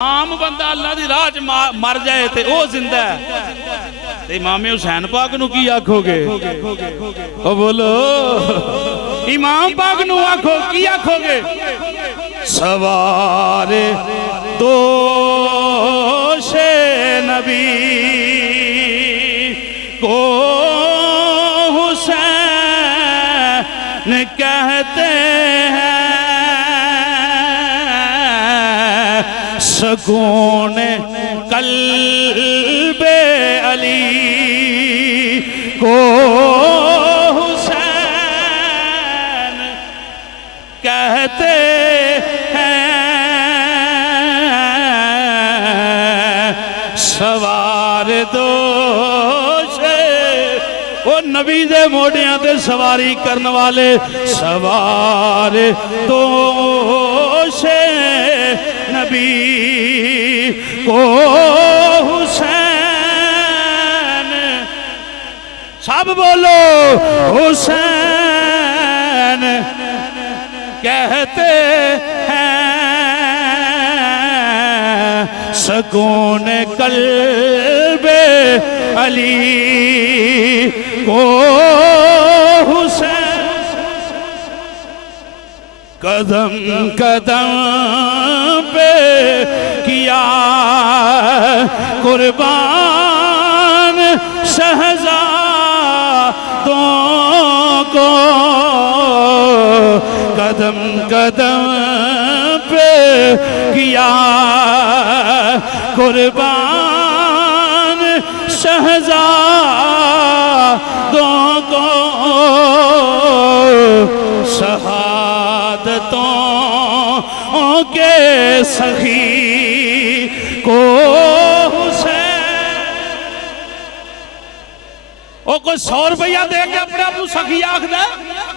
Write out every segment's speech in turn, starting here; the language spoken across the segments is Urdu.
عام بندہ اللہ دی راہ مر جائے تے او زندہ ہے تے امام حسین پاک نو کی آکھو گے او بولو امام پاک نو آکھو کی آکھو گے سوار دوش نبی کو حسین کہتے ہیں سکون قلب علی کو حسین کہتے ہیں سوار دوش وہ نبی دے موڑیاں دے سواری کرن والے سوار دوش نبی کو حسین سب بولو حسین کہتے ہیں سکون قلب علی کو حسین قدم قدم پہ کیا قربان شہزادوں کو قدم قدم پہ کیا قربان شہزادوں کو شہادتوں کے سخی کو حسین او کوئی 100 روپیہ دے کے اپنے آپ سخی آکھ دے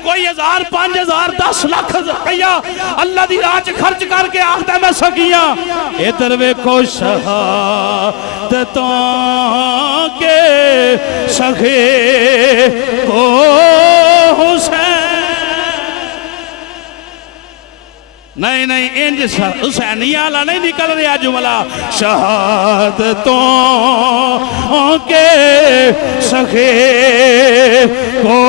کوئی 1000 5000 10 لاکھ روپیہ اللہ دی راہ خرچ کر کے آکھ دے میں سخیاں ادھر ویکھو شہادتوں کے سخی کو حسین نہیں نہیں انج حسینی آلہ نہیں نکل رہا جملہ شہادتوں کے سخی کو